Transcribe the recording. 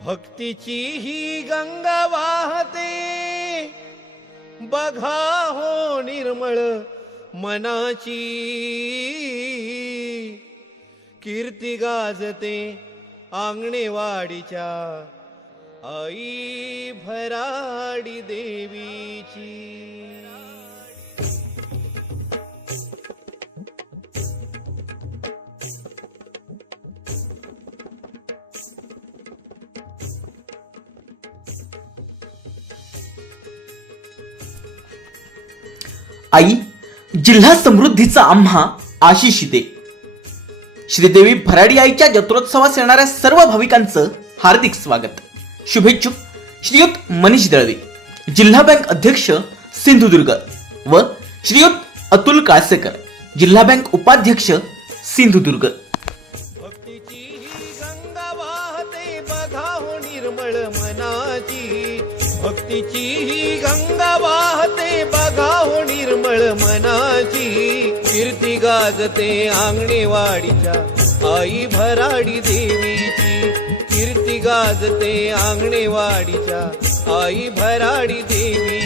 भक्तीची ही गंगा वाहते. बघा हो निर्मळ मनाची. कीर्ती गाजते आंगणेवाडीच्या आई भराडी देवीची आई जिल्हा समृद्धीचा आम्हा आशिष दे श्रीदेवी भराडी आईच्या जत्रोत्सवास येणाऱ्या सर्व भाविकांचं हार्दिक स्वागत. शुभेच्छुक श्रीयुत मनीष दळवे जिल्हा बँक अध्यक्ष सिंधुदुर्ग व श्रीयुत अतुल काळसेकर जिल्हा बँक उपाध्यक्ष सिंधुदुर्ग. भक्तीची गंगा हो निर्मळ मनाची. भक्तीची ही गंगा वाहते कीर्ती गाजते आंगणेवाडीच्या आई भराडी देवीची. कीर्ती गाजते आंगणेवाडीच्या आई भराडी देवी